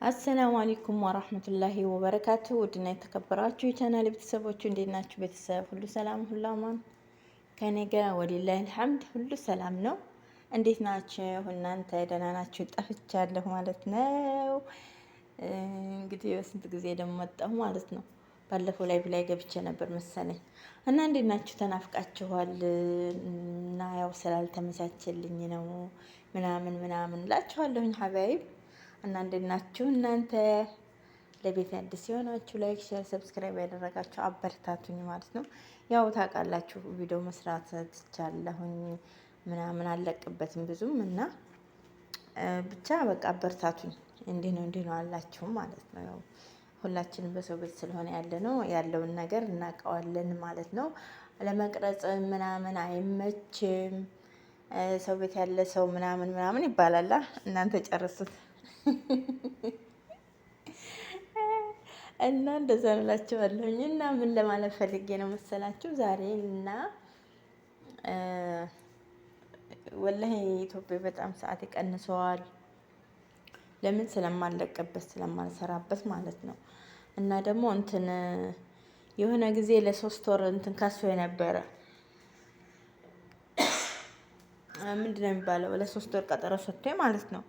አሰላሙ አለይኩም ወራህመቱላሂ ወበረካቱ። ውድና የተከበራችሁ የቻናል ቤተሰቦች እንዴት ናችሁ? ቤተሰብ ሁሉ ሰላም፣ ሁሉ አማን ከኔ ጋር ወሊላሂ አልሐምድ ሁሉ ሰላም ነው። እንዴት ናችሁ እናንተ? ደህና ናችሁ? ጠፍቻለሁ ማለት ነው። እንግዲህ በስንት ጊዜ ደግሞ መጣሁ ማለት ነው። ባለፈው ላይ ገብቼ ነበር መሰለኝ እና እንዴት ናችሁ? ተናፍቃችኋል እና ያው ስላልተመቻቸልኝ ነው ምናምን እላችኋለሁኝ ሀባይብ እና እንዴት ናችሁ እናንተ? ለቤት አዲስ የሆናችሁ ላይክ፣ ሼር፣ ሰብስክራይብ ያደረጋችሁ አበረታቱኝ ማለት ነው። ያው ታውቃላችሁ ቪዲዮ መስራት ትቻለሁኝ ምናምን አለቅበትም ብዙም እና ብቻ በቃ አበረታቱኝ። እንዲህ ነው አላችሁ ማለት ነው። ያው ሁላችንም በሰው ቤት ስለሆነ ያለውን ነገር እናውቀዋለን ማለት ነው። ለመቅረጽ ምናምን አይመችም። ሰው ቤት ያለ ሰው ምናምን ይባላል። እናንተ ጨርሱት እና እንደዛ እላችኋለሁኝ። እና ምን ለማለት ፈልጌ ነው መሰላችሁ ዛሬ እና ወላሂ ኢትዮጵያ በጣም ሰዓት ይቀንሰዋል። ለምን ስለማለቀበት ስለማልሰራበት ማለት ነው። እና ደግሞ የሆነ ጊዜ ለ3 ወር ካሶ የነበረ ምንድነው የሚባለው ለ3 ወር ቀጠሮ ሰጥቶኝ ማለት ነው።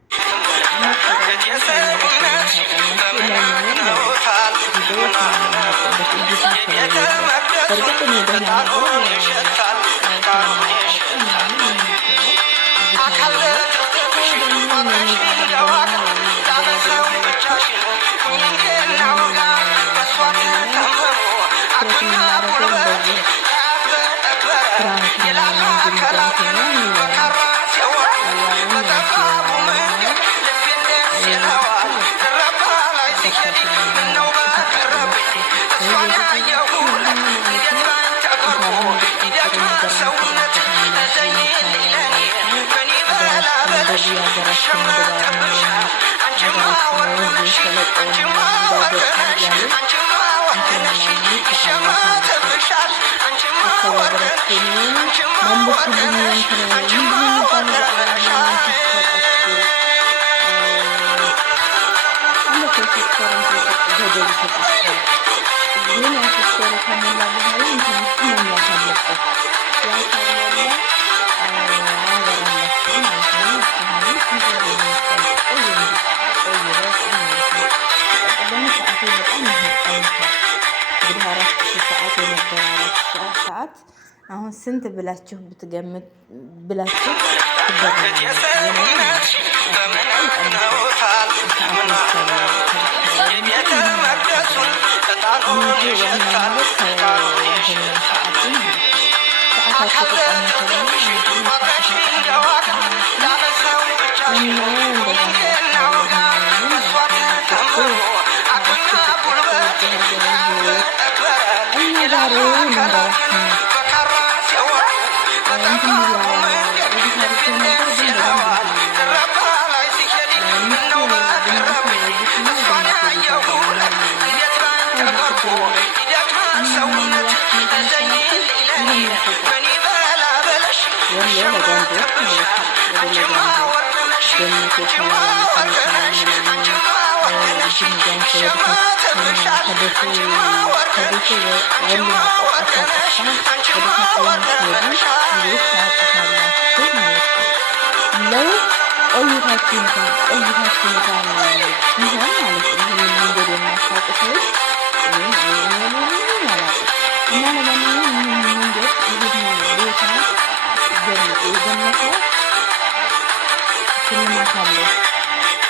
አሁን ስንት ብላችሁ ብትገምት ብላችሁ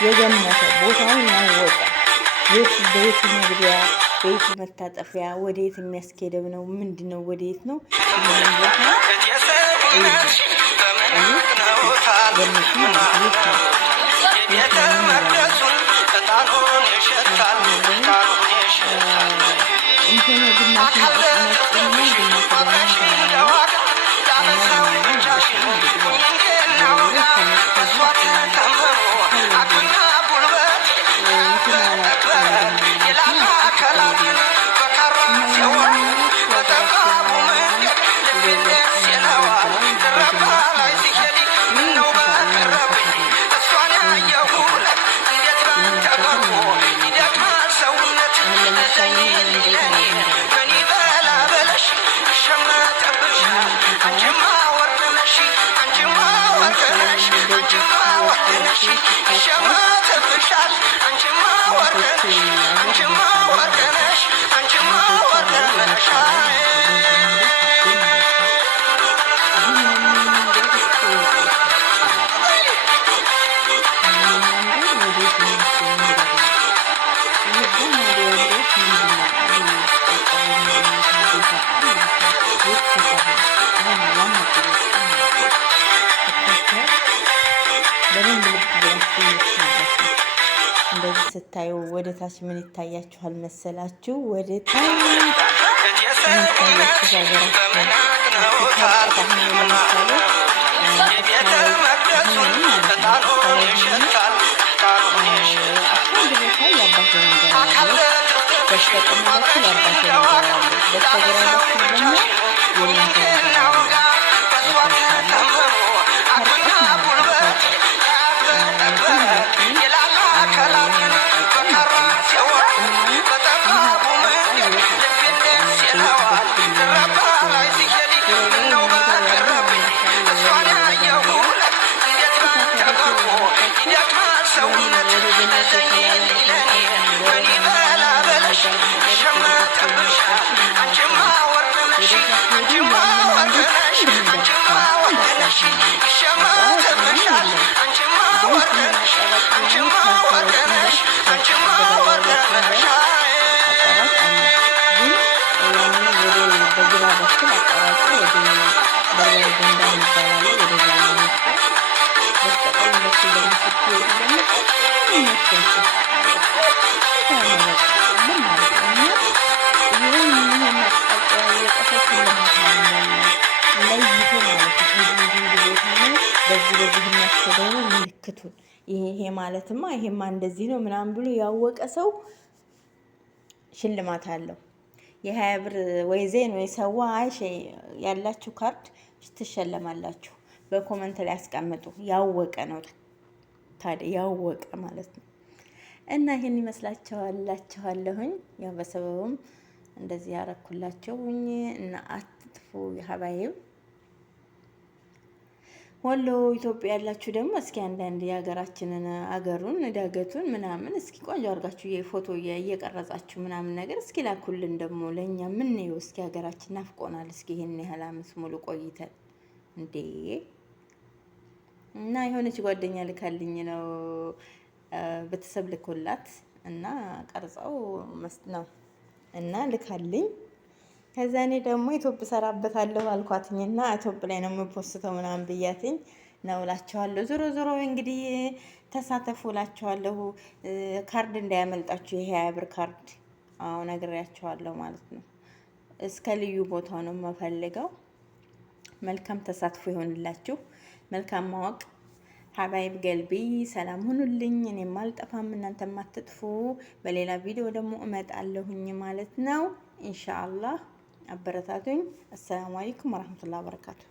የገመተ ቦታውን ያወቀ በየት መግቢያ በየት መታጠፊያ ወዴት የሚያስኬደው ነው ምንድነው ወዴት ነው ይሄን ቦታ ይሸመትብሻል አንቺማ ወርቅነሽ አንቺማ ወርቅነሽ አንቺማ ወርቅነሽ እንደዚህ ስታዩ ወደ ታች ምን ይታያችኋል መሰላችሁ? ወደ ታች ምልክቱን ይሄ ማለትማ ይሄማ እንደዚህ ነው ምናምን ብሎ ያወቀ ሰው ሽልማት አለው። የ20 ብር ወይ ዜን ወይ ሰዋ አይሽ ያላችሁ ካርድ ትሸለማላችሁ። በኮመንት ላይ አስቀምጡ። ያወቀ ነው ታዲያ ያወቀ ማለት ነው። እና ይሄን ይመስላችኋላችኋለሁኝ። ያው በሰበቡም እንደዚህ ያረኩላችሁኝ እና አትጥፉ የሀባይብ ወሎ ኢትዮጵያ ያላችሁ ደግሞ እስኪ አንዳንድ የሀገራችንን አገሩን ዳገቱን ምናምን እስኪ ቆንጆ አድርጋችሁ የፎቶ እየቀረጻችሁ ምናምን ነገር እስኪ ላኩልን። ደግሞ ለእኛ ምን ነው እስኪ ሀገራችን ናፍቆናል። እስኪ ይሄን ያህል አመት ሙሉ ቆይተን እንዴ እና የሆነች ጓደኛ ልካልኝ ነው ቤተሰብ ልኮላት እና ቀርጸው ነው እና ልካልኝ። ከዛ እኔ ደግሞ ኢትዮጵ ሰራበታለሁ አልኳትኝና ኢትዮጵ ላይ ነው የምፖስተው ምናምን ብያትኝ ነው እላችኋለሁ። ዞሮ ዞሮ እንግዲህ ተሳተፉ እላችኋለሁ። ካርድ እንዳያመልጣችሁ ይሄ 20 ብር ካርድ አዎ ነግሬያችኋለሁ ማለት ነው። እስከ ልዩ ቦታው ነው የምፈልገው። መልካም ተሳትፎ ይሆንላችሁ። መልካም ማወቅ ሀባይብ ገልቢ ሰላም ሁኑልኝ። እኔም አልጠፋም እናንተም አትጥፉ። በሌላ ቪዲዮ ደግሞ እመጣለሁኝ ማለት ነው ኢንሻአላህ። አበረታቱኝ። አሰላሙ አለይኩም ወራህመቱላሂ ወበረካቱ።